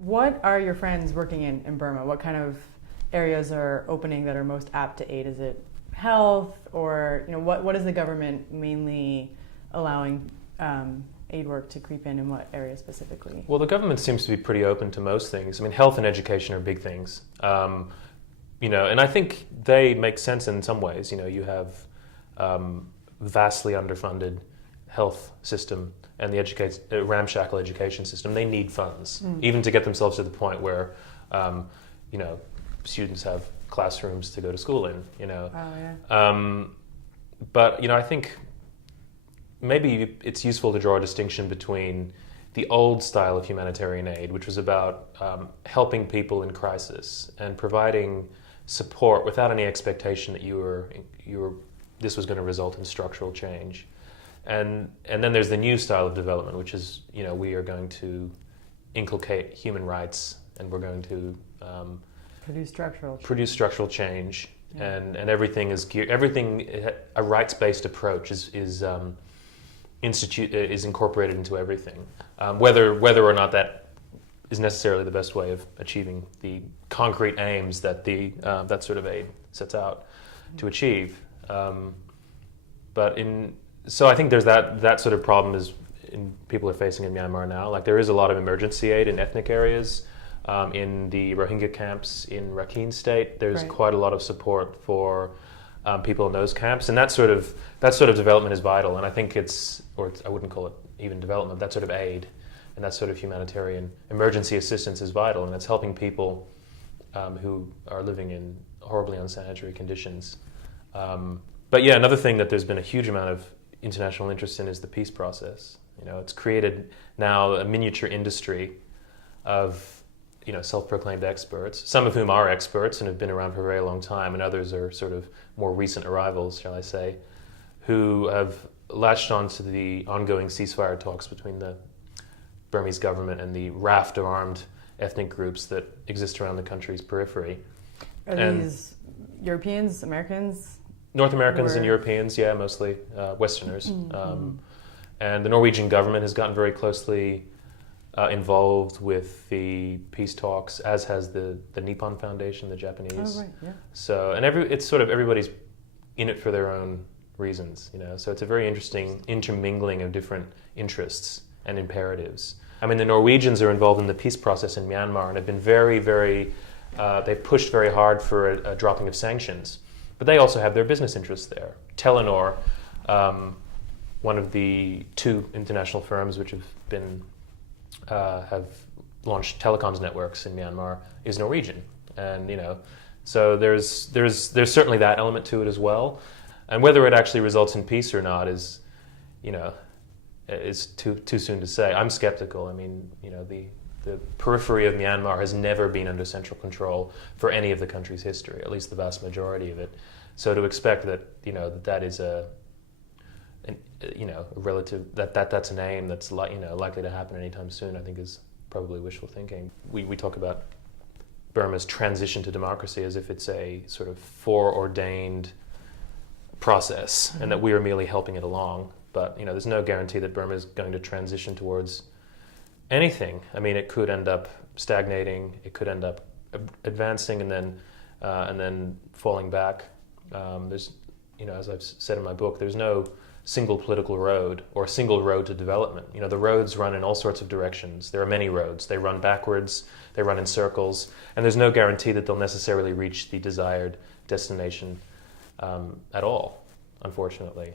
What are your friends working in Burma? What kind of areas are opening that are most apt to aid? Is it health, or what is the government mainly allowing aid work to creep in what areas specifically? Well, the government seems to be pretty open to most things. I mean, health and education are big things. And I think they make sense in some ways. You have vastly underfunded health system and the ramshackle education system. They need funds, even to get themselves to the point where, students have classrooms to go to school in. Oh, yeah. But I think maybe it's useful to draw a distinction between the old style of humanitarian aid, which was about helping people in crisis and providing support without any expectation that this was going to result in structural change. And then there's the new style of development, which is, we are going to inculcate human rights, and we're going to produce structural change. Yeah. And everything is a rights-based approach is incorporated into everything. Whether or not that is necessarily the best way of achieving the concrete aims that that sort of aid sets out to achieve. So I think there's that sort of problem people are facing in Myanmar now. Like, there is a lot of emergency aid in ethnic areas. In the Rohingya camps in Rakhine State, there's quite a lot of support for people in those camps, and that sort of development is vital. And I think I wouldn't call it even development. That sort of aid and that sort of humanitarian emergency assistance is vital, and it's helping people who are living in horribly unsanitary conditions. But yeah, another thing that there's been a huge amount of international interest in is the peace process. It's created now a miniature industry of self-proclaimed experts, some of whom are experts and have been around for a very long time, and others are sort of more recent arrivals, shall I say, who have latched onto the ongoing ceasefire talks between the Burmese government and the raft of armed ethnic groups that exist around the country's periphery. Are these Europeans, Americans? North Americans and Europeans, yeah, mostly Westerners. Mm-hmm. And the Norwegian government has gotten very closely involved with the peace talks, as has the Nippon Foundation, the Japanese. Oh, right, yeah. So, and it's sort of everybody's in it for their own reasons, So it's a very interesting intermingling of different interests and imperatives. I mean, the Norwegians are involved in the peace process in Myanmar and have been very, very, they've pushed very hard for a dropping of sanctions. But they also have their business interests there. Telenor, one of the two international firms which have launched telecoms networks in Myanmar, is Norwegian, and so there's certainly that element to it as well. And whether it actually results in peace or not is too soon to say. I'm skeptical. I mean, the periphery of Myanmar has never been under central control for any of the country's history, at least the vast majority of it. So to expect that that is a relative that's an aim that's likely to happen anytime soon, I think is probably wishful thinking. We talk about Burma's transition to democracy as if it's a sort of foreordained process, and that we are merely helping it along. But there's no guarantee that Burma is going to transition towards anything. I mean, it could end up stagnating. It could end up advancing and then falling back. There's, as I've said in my book, there's no single political road or single road to development. The roads run in all sorts of directions. There are many roads. They run backwards, they run in circles, and there's no guarantee that they'll necessarily reach the desired destination at all, unfortunately.